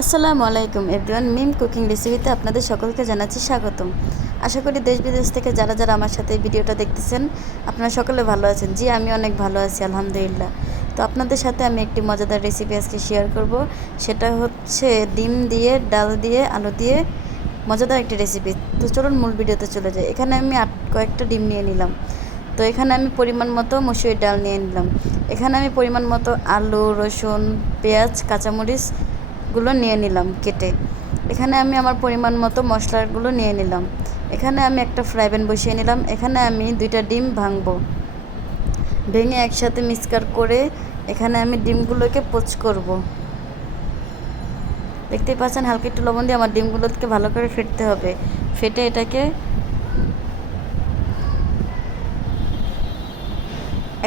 আসসালামু আলাইকুম এভরিওয়ান, মিম কুকিং রেসিপিতে আপনাদের সকলকে জানাচ্ছি স্বাগতম। আশা করি দেশ বিদেশ থেকে যারা যারা আমার সাথে ভিডিওটা দেখতেছেন, আপনারা সকলে ভালো আছেন। জি, আমি অনেক ভালো আছি, আলহামদুলিল্লাহ। তো আপনাদের সাথে আমি একটি মজাদার রেসিপি আজকে শেয়ার করব। সেটা হচ্ছে ডিম দিয়ে, ডাল দিয়ে, আলু দিয়ে মজাদার একটি রেসিপি তো চলুন মূল ভিডিওতে চলে যাই। এখানে আমি আট, কয়েকটা ডিম নিয়ে নিলাম। তো এখানে আমি পরিমাণ মতো মসুরির ডাল নিয়ে নিলাম। এখানে আমি পরিমাণ মতো আলু, রসুন, পেঁয়াজ, কাঁচামরিচ গুলো নিয়ে নিলাম কেটে। এখানে আমি আমার পরিমাণ মতো মশলাগুলো নিয়ে নিলাম। এখানে আমি একটা ফ্রাই প্যান বসিয়ে নিলাম। এখানে আমি দুইটা ডিম ভাঙবো। ভেঙে একসাথে মিক্সকার করে এখানে আমি ডিমগুলোকে পোচ করব। দেখতেই পাচ্ছেন, হালকা একটু লবণ দিয়ে আমার ডিমগুলোকে ভালো করে ফেটতে হবে। ফেটে এটাকে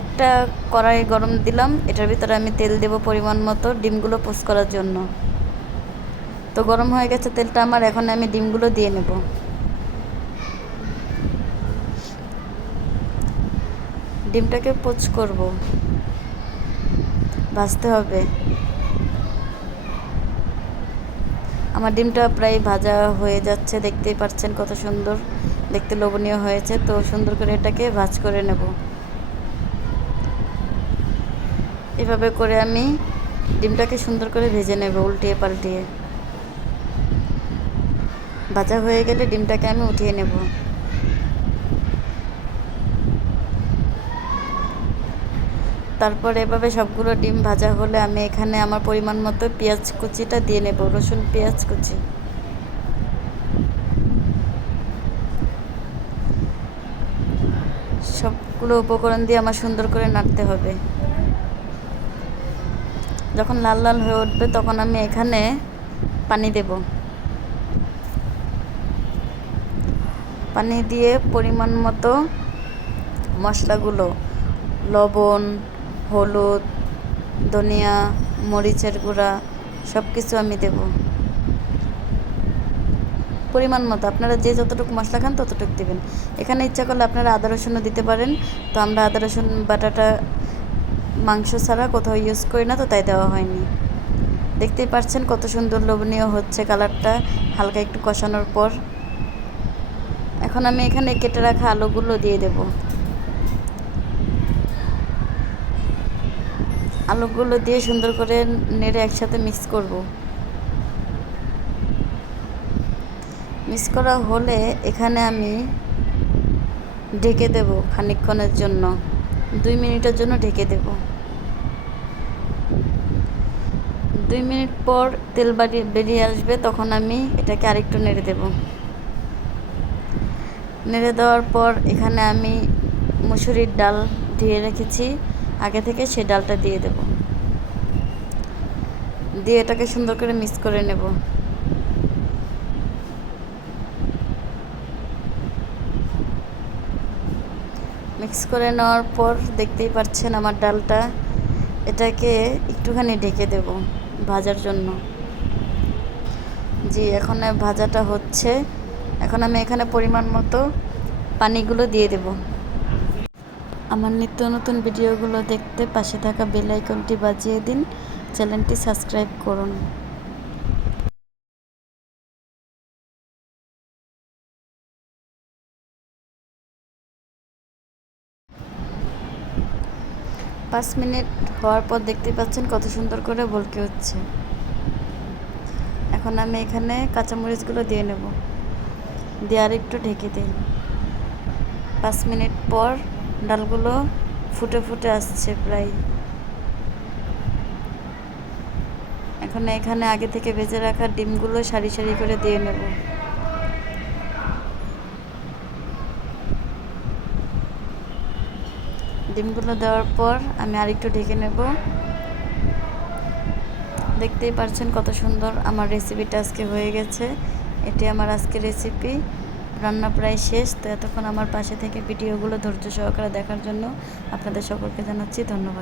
একটা কড়াই গরম দিলাম। এটার ভিতরে আমি তেল দেব পরিমাণ মতো ডিমগুলো পোচ করার জন্য। তো গরম হয়ে গেছে, তেলটা আমার, এখন আমি ডিমগুলো দিয়ে নেব। ডিমটাকে পোচ করব। ভাজতে হবে। আমার ডিমটা প্রায় ভাজা হয়ে যাচ্ছে, দেখতেই পাচ্ছেন কত সুন্দর, দেখতে লোভনীয় হয়েছে, তো সুন্দর করে এটাকে ভাজ করে নেব। এভাবে করে আমি ডিমটাকে সুন্দর করে ভেজে নেব, উল্টিয়ে পাল্টিয়ে। ভাজা হয়ে গেলে ডিমটাকে আমি উঠিয়ে নেব। তারপর এভাবে সবগুলো ডিম ভাজা হলে আমি এখানে আমার পরিমাণ মতো পেঁয়াজ কুচিটা দিয়ে নেব, রসুন পেঁয়াজ কুচি। সবগুলো উপকরণ দিয়ে আমার সুন্দর করে নাড়তে হবে। যখন লাল লাল হয়ে উঠবে তখন আমি এখানে পানি দেব। পানি দিয়ে পরিমাণ মতো মশলাগুলো, লবণ, হলুদ, ধনিয়া, মরিচের গুঁড়া সব কিছু আমি দেব। পরিমাণ মতো, আপনারা যে যতটুকু মশলা খান ততটুকু দেবেন। এখানে ইচ্ছা করলে আপনারা আদা, রসুনও দিতে পারেন। তো আমরা আদা, রসুন, বাটাটা মাংস ছাড়া কোথাও ইউজ করি না, তো তাই দেওয়া হয়নি। দেখতেই পাচ্ছেন কত সুন্দর লোভনীয় হচ্ছে কালারটা হালকা একটু কষানোর পর এখন আমি এখানে কেটে রাখা আলুগুলো দিয়ে দেব। আলুগুলো দিয়ে সুন্দর করে নেড়ে একসাথে মিক্স করব। মিক্স করা হলে এখানে আমি ঢেকে দেব খানিকক্ষণের জন্য। দুই মিনিটের জন্য ঢেকে দেব। দুই মিনিট পর তেল বাড়িয়ে বেরিয়ে আসবে, তখন আমি এটাকে আরেকটু নেড়ে দেব। নেড়ে দেওয়ার পর এখানে আমি মুসুরির ডাল ধুয়ে রেখেছি। আগে থেকে সেই ডালটা দিয়ে দেব। দিয়ে এটাকে সুন্দর করে মিক্স করে নেব। মিক্স করে নেওয়ার পর দেখতেই পাচ্ছেন আমার ডালটা। এটাকে একটুখানি ঢেকে দেব ভাজার জন্য। জি, এখন ভাজাটা হচ্ছে। এখন আমি এখানে পরিমাণ মতো পানিগুলো দিয়ে দেব। আমার নিত্য নতুন ভিডিওগুলো দেখতে পাশে থাকা বেল আইকনটি বাজিয়ে দিন। চ্যানেলটি সাবস্ক্রাইব করুন। পাঁচ মিনিট হওয়ার পর দেখতে পাচ্ছেন কত সুন্দর করে বলকে হচ্ছে এখন আমি এখানে কাঁচামরিচগুলো দিয়ে নেব। দিয়ে একটু ঢেকে দিই। পাঁচ মিনিট পর ডালগুলো ফুটে ফুটে আসছে প্রায়। এখন এখানে আগে থেকে ভেজে রাখা ডিমগুলো সারি সারি করে দিয়ে নেব। ডিমগুলো দেওয়ার পর আমি আরেকটু ঢেকে নেব। দেখতেই পারছেন কত সুন্দর আমার রেসিপিটা আজকে হয়ে গেছে। এটি আমার আজকে রেসিপি রান্না প্রায় শেষ। তো এতক্ষণ আমার পাশে থেকে ভিডিওগুলো ধৈর্য সহকারে দেখার জন্য আপনাদের সকলকে জানাচ্ছি ধন্যবাদ।